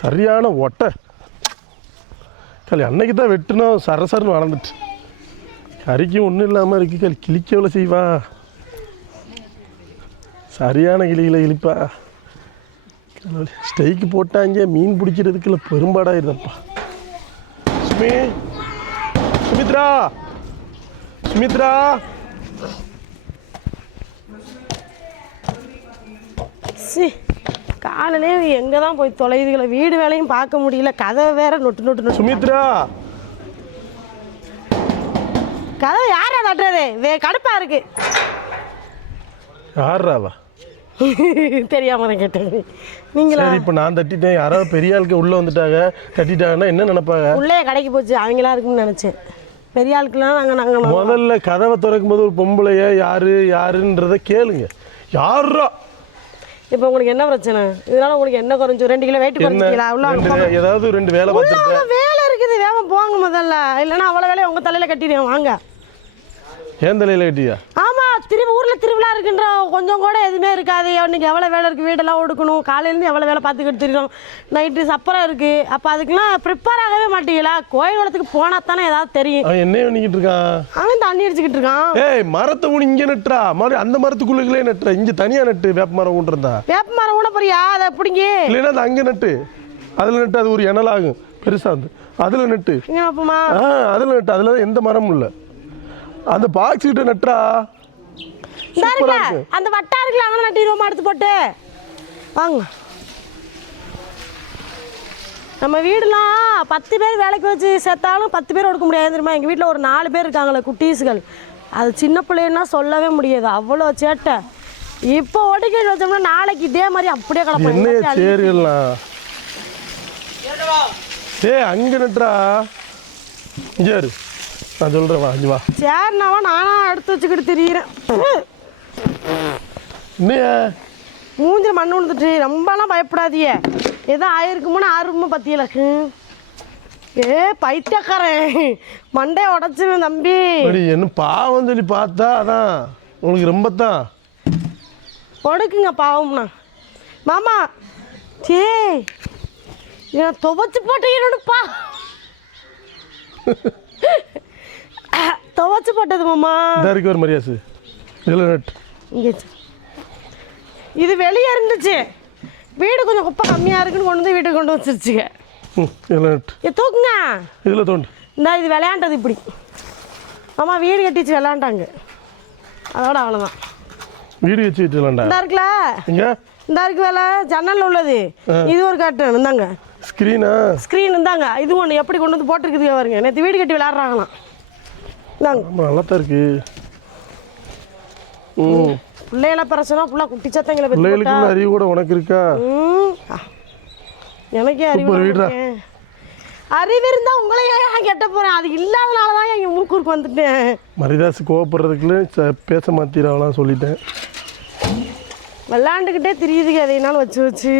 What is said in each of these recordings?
சரியான ஒட்டை களி. அன்னைக்கு தான் வெட்டினோம், சரசரன்னு வளர்ந்துட்டு. கறிக்கும் ஒன்றும் இல்லாமல் இருக்கு களி. கிளிக்க எவ்வளோ செய்வா, சரியான கிளிகளை கிளிப்பா. ஸ்டைக்கு போட்டாங்க, மீன் பிடிக்கிறதுக்குள்ள பெரும்பாடாயிருந்தப்பா. சுமித்ரா, சுமித்ரா, காலையிலே எங்கே தான் போய் தொலைதுகளை, வீடு வேலையும் பார்க்க முடியல, கதவை வேற நொட்டு நொட்டு. சுமித்ரா, கதவை யாரா தட்டுறது? கடுப்பா இருக்கு. யாராவா? தெரியாம தான் கேட்டேன். நீங்களா? இப்போ நான் தட்டிட்டேன், யாராவது பெரிய ஆளுக்கு உள்ளே வந்துட்டாங்க, தட்டிட்டாங்கன்னா என்ன நினைப்பாங்க? உள்ளே கடைக்கு போச்சு, அவங்களா இருக்குன்னு நினச்சேன். பெரிய ஆளுக்குலாம் நாங்கள் முதல்ல கதவை திறக்கும் போது ஒரு பொம்பளைய யாருன்றதை கேளுங்க. யாரா? இப்போ உங்களுக்கு என்ன பிரச்சனை? இதனால உங்களுக்கு என்ன குறைஞ்சு? 2 கிலோ வெயிட் குறைஞ்சிங்களா? உள்ள ஏதாவது 2 வேலை பார்த்துட்டு வேலை இருக்குது, வேலை போங்க முதல்ல. இல்லைன்னா அவ்வளோ வேலையை உங்கள் தலையில் கட்டிடுவேன். வாங்க. ஏன் தலையில் கட்டியா? ஆமாம், ஊரில் திருவிழா இருக்குன்ற கொஞ்சம் கூட எதுவுமே இருக்காது. இன்னைக்கு எவ்வளோ வேலை இருக்குது, வீடெல்லாம் ஒடுக்கணும், காலையிலேருந்து எவ்வளோ வேலை பார்த்துக்கிட்டு தெரியும், நைட்டு சப்பரம் இருக்குது. அப்போ அதுக்கெல்லாம் ப்ரிப்பேர் ஆகவே மாட்டீங்களா? கோயில் வளத்துக்கு போனால் தானே ஏதாவது தெரியும். என்ன பண்ணிக்கிட்டு இருக்கான் அவன்? தண்ணி அடிச்சுக்கிட்டு இருக்கான். ஏய், மரத்தை ஊனி இங்கே நட்டுறா, மாதிரி அந்த மரத்துக்குள்ளே நட்டுற. இங்கே தனியாக நட்டு வேப்ப மரம் ஊன்றதா? வேப்ப மரம் ஊன போறியா? அதை பிடிங்க. இல்லைன்னா அது அங்கே நட்டு, அதில் நட்டு. அது ஒரு இனலாகும் பெருசாக வந்து அதில் நட்டு. அதில் நட்டு, அதில் எந்த மரமும் இல்லை. அந்த பாக்ஸ் கிட்ட நட்டுறா. அந்த வட்டா இருக்குல்ல, அங்கே நட்டிடுவோமா எடுத்து போட்டு? வாங்க. நம்ம வீடுலாம் 10 பேர் வேலைக்கு வச்சு சேர்த்தாலும் 10 பேர் ஒடுக்க முடியாது தெரியுமா? எங்கள் வீட்டில் ஒரு 4 பேர் இருக்காங்களே குட்டீஸுகள். அது சின்ன பிள்ளைன்னா சொல்லவே முடியாது, அவ்வளோ சேட்டை. இப்போ ஒடுக்கி வச்சோம்னா நாளைக்கு இதே மாதிரி அப்படியே கிடப்போம். சரிலாம் அங்கே நட்டுறா. இங்கே நான் சொல்கிறேன், வா இங்கே வா. சரிண்ணாவா, நானா எடுத்து வச்சுக்கிட்டு தெரியுறேன். இன்னையா மூஞ்சில் மண் விழுந்துட்டு ரொம்பலாம் பயப்படாதியே. ஏதோ ஆயிருக்குமோன்னு ஆர்வமாக பற்றியலக்கு. பைத்தியக்காரன், மண்டையை உடச்சிருவேன் தம்பி. என்ன பாவம் சொல்லி பார்த்தா அதான் உனக்கு ரொம்ப தான் ஒடுக்குங்க பாவம்ண்ணா. மாமா சே நான் துவைச்சு போட்டேன்னுப்பா. துவைச்சு போட்டது மாமா. இருக்கு ஒரு மரியாசு. இது வெளியே இருந்துச்சு, வீடு கொஞ்சம் குப்பை கம்மியாக இருக்குன்னு கொண்டு வந்து வீட்டுக்கு கொண்டு வச்சிருச்சுங்க. தூக்குங்க. இதில் தோண்டு. இந்த இது விளையாண்டது இப்படி. ஆமாம், வீடு கட்டிச்சு விளையாண்டாங்க, அதோட அவ்வளோதான். வீடு வச்சுக்கிட்டு விளையாண்டா? இந்த இருக்குல்ல, இந்த இருக்கு வேலை ஜன்னல் உள்ளது. இது ஒரு காட்டு இருந்தாங்க. ஸ்க்ரீனா? ஸ்க்ரீன் இருந்தாங்க. இது ஒன்று எப்படி கொண்டு வந்து போட்டிருக்குது பாருங்க. நேற்று வீடு கட்டி விளையாடுறாங்களாம். நல்லா தான் இருக்கு. பிள்ளைகள பிரச்சனை ஃபுல்லாக குட்டி சத்தங்களை பற்றி. பிள்ளைகளுக்கு அறிவு கூட உனக்கு இருக்கா? எனக்கே அறிவு. அறிவு இருந்தால் உங்களையே கெட்ட போகிறேன். அது இல்லாதனால தான் எங்கள் மூக்கூருக்கு வந்துட்டேன். மரிதாசு கோவப்படுறதுக்குள்ள பேச மாத்திராவலாம் சொல்லிட்டேன். விளாண்டுக்கிட்டே தெரியுதுங்க, அதையினாலும் வச்சு வச்சு.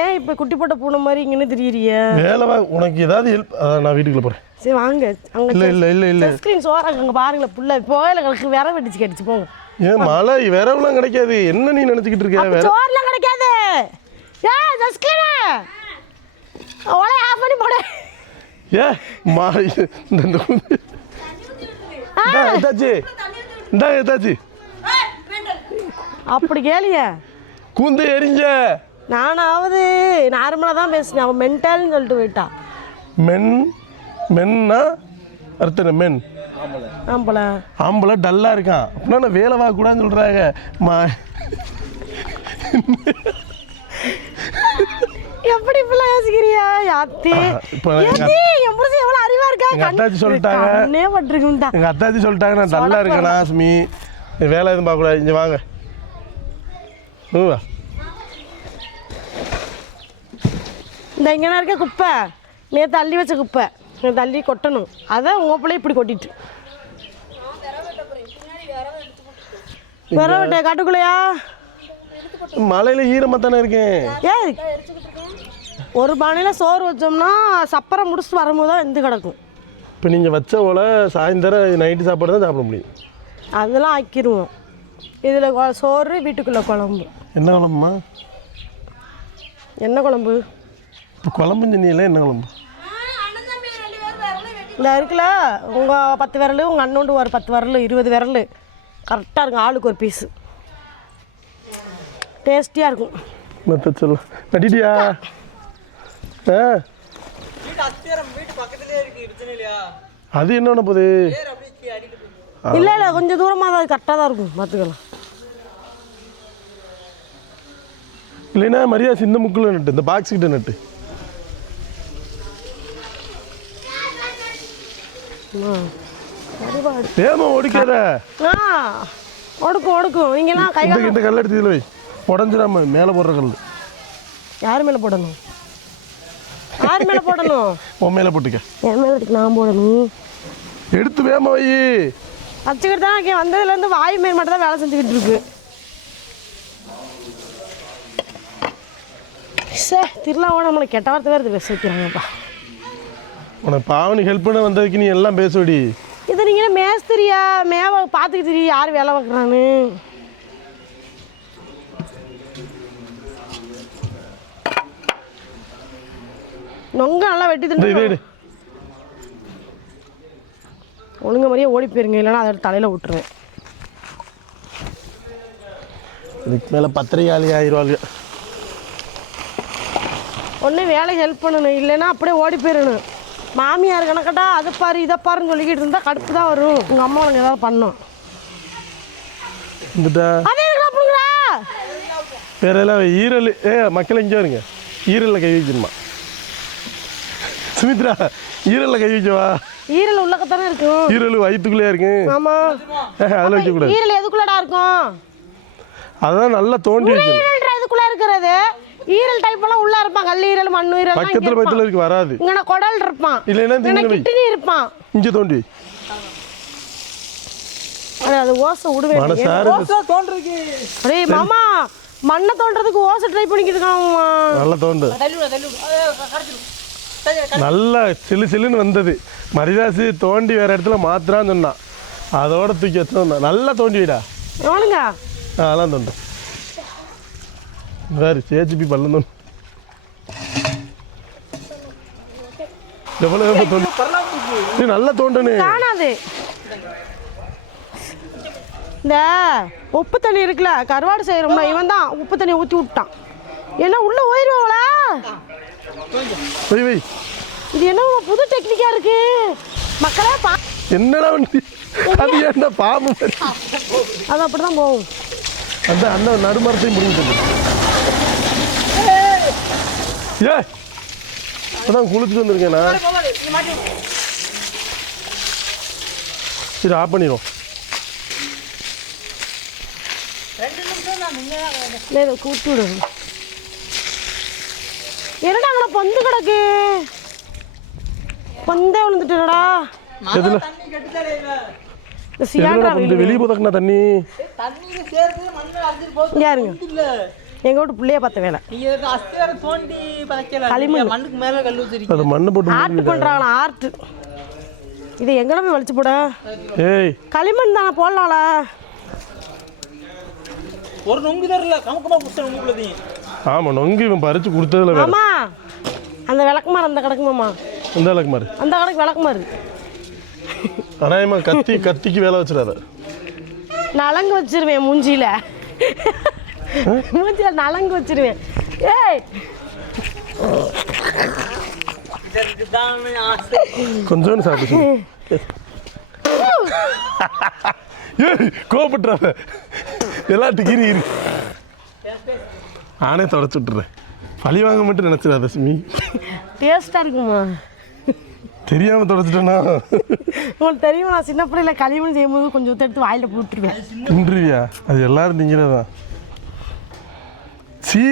ஏன் இப்போ குட்டி போட்ட பூனை மாதிரி இங்கன்னு தெரியுறிய? வேலை உனக்கு ஏதாவது ஹெல்ப்? நான் வீட்டுக்குள்ள போகிறேன். சரி வாங்க. அங்கே இல்லை ஸ்க்ரீன் சோறாங்க அங்கே பாருங்களேன். புள்ள போயில விர வெடிச்சு கடிச்சு போங்க. ஏன் மழை விரவெல்லாம் கிடைக்காது? என்ன நீ நினச்சிக்கிட்டு இருக்க? சோறுலாம் கிடைக்காது. ஓலை ஆஃப் பண்ணி போட. ஏதாச்சு அப்படி கேளிய கூந்து எரிஞ்ச. நானாவது நார்மலாக தான் பேசுனேன், அவன் மென்டல்னு சொல்லிட்டு போயிட்டா. மென்னா அர்த்தம் மென் ஆம்பளை டல்லாக இருக்கான் அப்படின்னா நான் வேலை பார்க்கக்கூடாதுன்னு சொல்கிறாங்க. எப்படி இப்பெல்லாம் யோசிக்கிறியா? எவ்வளோ அறிவா இருக்கா? அத்தாச்சி சொல்லிட்டாங்க, எங்கள் அத்தாச்சி சொல்லிட்டாங்க நான் டல்லாக இருக்கேன் ஆஸ்மி, வேலை எதுவும் பார்க்கக்கூடாது. இங்கே வாங்க. இந்த இங்கே இருக்க குப்பை நேற்று அள்ளி வச்ச குப்பை, நேற்று அள்ளி கொட்டணும். அதான் உங்கள் பிள்ளை இப்படி கொட்டிட்டு விரவட்டை காட்டுக்குள்ளையா? மழையில் ஈரமாக தானே இருக்கேன். ஏன் ஒரு பானையில் சோறு வச்சோம்னா சப்பரை முடிச்சுட்டு வரும்போது தான் எந்த கிடக்கும். இப்போ நீங்கள் வச்ச போல் சாயந்தரம் நைட்டு சாப்பாடு தான் சாப்பிட முடியும். அதெல்லாம் ஆக்கிடுவோம். இதில் சோறு, வீட்டுக்குள்ளே குழம்பு. என்ன குழம்புமா? என்ன குழம்பு? இப்போ குழம்புன்னு சொன்னீங்களே, என்ன குழம்பு? இந்த இருக்குல்ல, உங்கள் 10 விரல், உங்கள் அண்ணோண்டு ஒரு 10 விரல், 20 விரல் கரெக்டாக இருக்கும். ஆளுக்கு ஒரு பீஸு. டேஸ்டியாக இருக்கும். மற்ற சொல்ல நடிட்டியா? ஆ அது என்ன போகுது? இல்லை இல்லை, கொஞ்சம் தூரமாக தான் கரெக்டாக தான் இருக்கும். பார்த்துக்கலாம். இல்லைன்னா மரியாதை இந்த முக்கில் நட்டு, இந்த பாக்ஸ் கிட்ட நட்டு. ஏமா ஒடிக்காத? ஒடுக்கும் நீங்களாம் கை இந்த கல் எடுத்து இதில் வை, உடஞ்சிடாம மேலே போடுற கல். யார் மேலே போடணும்? யார் மேலே போடணும்? உன் மேலே போட்டுக்க. என் மேலே எடுத்து நான் போடணும். எடுத்து வேமா வை. வச்சுக்கிட்டு தான் இங்கே வந்ததுலேருந்து வாயு மேல் மட்டும் தான் வேலை செஞ்சுக்கிட்டு இருக்கு. திருவிழாவோட நம்மளை கெட்ட வார்த்தை வேறு பேச வைக்கிறாங்கப்பா. உனக்கு பாவனி ஹெல்ப் பண்ண வந்ததுக்கு நீ எல்லாம் பேசுவடி. இது நீங்கள் மேஸ்திரியா மேவ பார்த்துக்கிட்டு தெரியும் யார் வேலை வைக்கிறான்னு. நொங்க நல்லா வெட்டி தின்னு ஒழுங்க மாதிரியே ஓடி போயிருங்க, இல்லைன்னா அதை தலையில் விட்டுருவேன். இதுக்கு மேலே பத்திரிகாலி ஆயிடுவாங்க. ஒன்று வேலைக்கு ஹெல்ப் பண்ணணும், இல்லைன்னா அப்படியே ஓடி போயிடணும். மாமியார் கணக்கட்டா அதை பாரு இதை பாருன்னு சொல்லிக்கிட்டு இருந்தால் கடுப்பு தான் வரும். உங்கள் அம்மா உனக்கு ஏதாவது பண்ணும். அதே அப்படிங்களா? வேற எல்லாம் ஈரல் மக்கள் இங்கே வருங்க. ஈரலில் கை வைக்கணுமா சுமித்ரா? ஈரலில் கை வைக்கவா? ஈரல் உள்ளக்கத்தானே இருக்கும். ஈரல் வயிற்றுக்குள்ளே இருக்கு. ஆமாம், அதில் வைக்கக்கூடாது. ஈரல் எதுக்குள்ளடா இருக்கும்? அதான் நல்லா தோண்டி ஈரல் எதுக்குள்ளே இருக்கிறது? ஈரல் டைப் எல்லாம் உள்ள இருப்பான். கல்லீரல், மண்ணீரல் பக்கத்துல பக்கத்துல இருக்கு, வராது. இங்கன குடல் இருப்பான், இல்லைன்னா கிட்னி இருப்பான். இங்க தோண்டி அது ஓசை விடுவேன். டேய் மாமா, மண்ணை தோன்றதுக்கு ஓசை ட்ரை பண்ணிக்கிட்டு இருக்காமா. நல்லா தோண்டு. நல்லா சிலு சிலுன்னு வந்தது. மரிதாசி தோண்டி வேற இடத்துல மாத்திரான்னு சொன்னான். அதோட தூக்கி வச்சோம். நல்லா தோண்டி விடா. எவ்வளோங்க? அதெல்லாம் தோண்டு வேறு சேச்சிப்பி பள்ளம் தோண்டு. எவ்வளோ தோண்டு நல்லா தோண்டனு காணாது. இந்த உப்பு தண்ணி இருக்குல்ல, கருவாடு செய்கிறோம்னா இவன் தான் உப்பு தண்ணி ஊற்றி விட்டான். என்ன உள்ள ஓயிடுவாங்களா? வை. இது என்ன புது டெக்னிக்கா இருக்கு மக்களே. என்னடா வண்டி அது? என்ன பாம்பு? அது அப்படிதான் போகும். அந்த அந்த நடுமரத்தையும் முடிஞ்சு அதான் குளிச்சுட்டு வந்திருக்கேண்ணா. சரி, ஆஃப் பண்ணிடும். கூட்டு விடுங்க. என்னடா அங்கே பொந்து கிடக்கு? பொந்தே விழுந்துட்டுடா. வெளியே போதா தண்ணி யாருங்க? எங்க வீட்டு பிள்ளைய பார்த்த வேலை. மண்ணு போட்டு ஆர்ட் பண்றாங்களா? ஆர்ட். இதை எங்கட போய் வலிச்சு போட? களிமண் தானே போடலாம்ல. ஒரு நொங்கு தரல கமக்கமா குடுத்த நொங்குலதி. ஆமா, நொங்கு இவன் பறிச்சு கொடுத்ததுல வேற. ஆமா, அந்த விளக்குமார் அந்த கிடக்குமாமா. அந்த விளக்குமார் அந்த கணக்கு விளக்குமார். அனாயமா கத்திக்கு வேலை வச்சிடாத. நலங்கு வச்சிருவேன் மூஞ்சியில. மூஞ்சில நலங்கு வச்சிருவேன். ஏய் கொஞ்சம் சாப்பிடு. ஏய் கோபப்பட்டுறாத. எல்லாத்துக்கும் கிரி இரு. நானே தொடச்சு விட்டுறேன். பழி வாங்க மட்டும் நினச்சிடாத சுமி. டேஸ்டாக இருக்குமா? தெரியாமல் தொடச்சிட்டேன்னா உங்களுக்கு தெரியும். நான் சின்ன பிள்ளைல களிமண் செய்யும்போது கொஞ்சம் எடுத்து வாயில் போட்டுருவேன். தின்றுவியா? அது எல்லாரும் திங்கிறதா? சீ,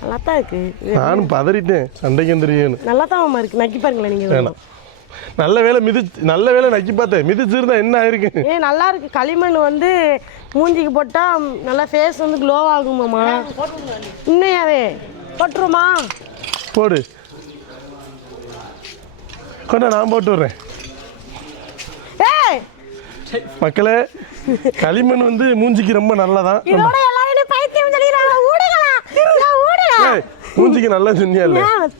நல்லா தான் இருக்கு. நானும் பதறிட்டேன். சண்டைக்கு எந்திரின்னு. நல்லா தான் மாமா இருக்கு. நக்கி பாருங்களேன் நீங்கள். வேணாம். நல்ல வேலை நக்கி பார்த்தேன். மிதிச்சிருந்தா என்ன ஆயிருக்கு? நல்லா இருக்கு. களிமண் வந்து மூஞ்சிக்கு போட்டால் நல்லா ஃபேஸ் வந்து க்ளோ ஆகும் மாமா. இன்னையாவே போட்டுருமா? போடு. கொண்டா, நான் போட்டு விட்றேன். ஏய் மக்களே, களிமண் வந்து மூஞ்சிக்கு ரொம்ப நல்லதான். இதோட எல்லாரும் பைத்தியம் சொல்லிடுறாங்க. ஊடுங்களா ஊடு. மூஞ்சிக்கு நல்லா சொன்னியா இல்லை? ஏன்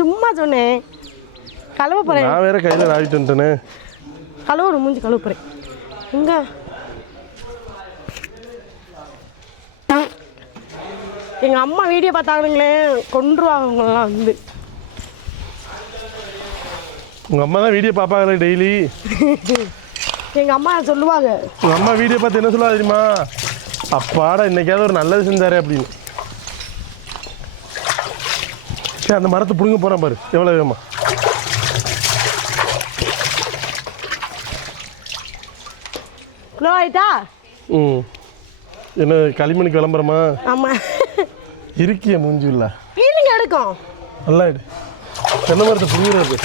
சும்மா சொன்னேன். கழுவ போகிறேன். நான் வேற கையில் ராவிட்டு வந்துட்டேனே. கழுவணும், மூஞ்சி கழுவ போகிறேன். இங்கே எங்கள் அம்மா வீடியோ பார்த்தாங்களே கொன்றுவாங்க அவங்களாம் வந்து. உங்கள் அம்மா தான் வீடியோ பார்ப்பாங்களே டெய்லி. எங்கள் அம்மா சொல்லுவாங்க. உங்கள் அம்மா வீடியோ பார்த்து என்ன சொல்லுவா தெரியுமா? அப்பாடா இன்னைக்காவது ஒரு நல்லது செஞ்சாரே அப்படின்னு. சரி அந்த மரத்தை பிடுங்க போகிறேன் பாரு எவ்வளோ வேகமா. கிலோ ஆயிட்டா? ம் என்ன களிமணிக்கு விளம்பரமா? ஆமாம். இருக்கிய மூஞ்சி இல்லை ஃபீலிங் எடுக்கும். நல்லா இடு. தென்னை மரத்தை பிடுங்கிறது.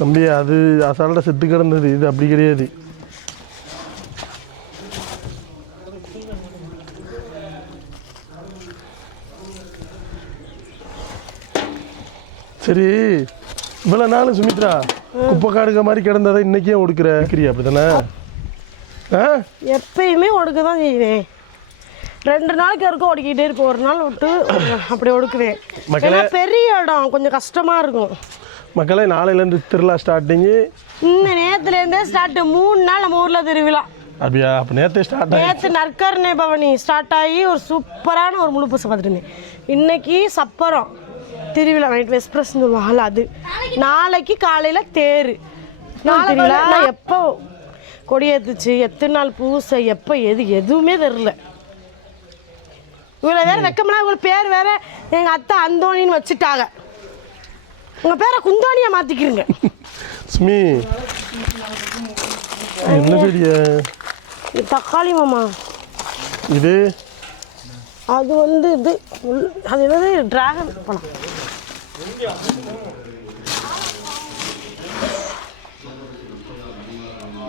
தம்பி அது அசால்ட்டாக செத்து கிடந்தது, இது அப்படி கிடையாது. சரி இவ்வளோ நாள் சுமித்ரா குப்பை காடுக்க மாதிரி கிடந்ததை இன்னைக்கே ஒடுக்கிறியா அப்படி தானே? எப்பயுமே ஒடுக்க தான் செய்வேன். 2 நாளைக்கு வரைக்கும் ஒடுக்கிட்டே இருப்பேன். ஒரு நாள் விட்டு அப்படி ஒடுக்குவேன். ஏன்னா பெரிய இடம் கொஞ்சம் கஷ்டமாக இருக்கும். மக்களே நாளையிலேருந்து திருவிழா ஸ்டார்டிங்கு. இந்த நேரத்துலேருந்தே ஸ்டார்ட். 3 நாள் நம்ம ஊரில் திருவிழா. அப்படியா? அப்போ நேற்றே ஸ்டார்ட் ஆகி நேற்று நற்கருணை பவனி ஸ்டார்ட் ஆகி ஒரு சூப்பரான ஒரு முழு பூசை பார்த்துருந்தேன். இன்னைக்கு சப்பரம் திருவிழா நைட் எக்ஸ்பிரஸ்ன்னு சொல்லுவாங்கல்ல அது. நாளைக்கு காலையில் தேர் திருவிழா. எப்போ கொடியேற்றுச்சு, எத்தனை நாள் பூசை, எப்போ எதுவுமே தெரில. இவ்வளோ வேறு வெக்கமெல்லாம் இவ்வளோ பேர் வேறு எங்கள் அத்தை அந்தோணின்னு வச்சுட்டாங்க. உங்கள் பேரை குந்தோணியை மாற்றிக்கிறீங்க. சுமி என்ன செடியா? இது தக்காளி மாமா. இது அது வந்து இது அது என்னது டிராகன் பழம்.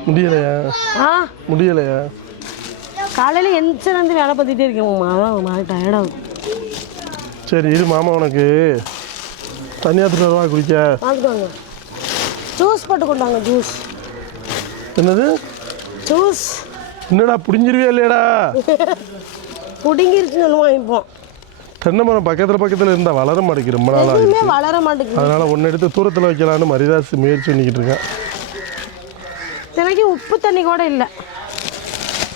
முடியலையா? முடியலையா? காலையில் எந்திரிச்சிலேருந்து வேலை பார்த்துட்டே இருக்கேன் மாமா. அதான் மாதிரி டயர்டாகும். சரி இரு மாமா உனக்கு தனியாக ரூபா குடிக்க பார்த்துக்கோங்க. ஜூஸ் போட்டு கொண்டாங்க. ஜூஸ் என்னது? ஜூஸ். என்னடா புடிஞ்சிருவே இல்லையடா? புடிங்கிருச்சுன்னு சொல்லுவான். இப்போ தென்னை மரம் பக்கத்தில் இருந்தால் வளர மாட்டேங்குது. ரொம்ப நாள் எதுவுமே வளர மாட்டேங்குது. அதனால் ஒன்று எடுத்து தூரத்தில் வைக்கலான்னு மரிதாஸ் முயற்சி பண்ணிக்கிட்டு இருக்கேன். எனக்கு உப்பு தண்ணி கூட இல்லை,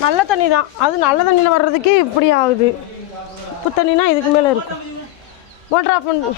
நல்ல தண்ணி தான். அது நல்ல தண்ணியில் வர்றதுக்கே இப்படி ஆகுது. உப்பு தண்ணினா இதுக்கு மேலே இருக்கும். மோட்டர் ஆஃப் பண்ணு.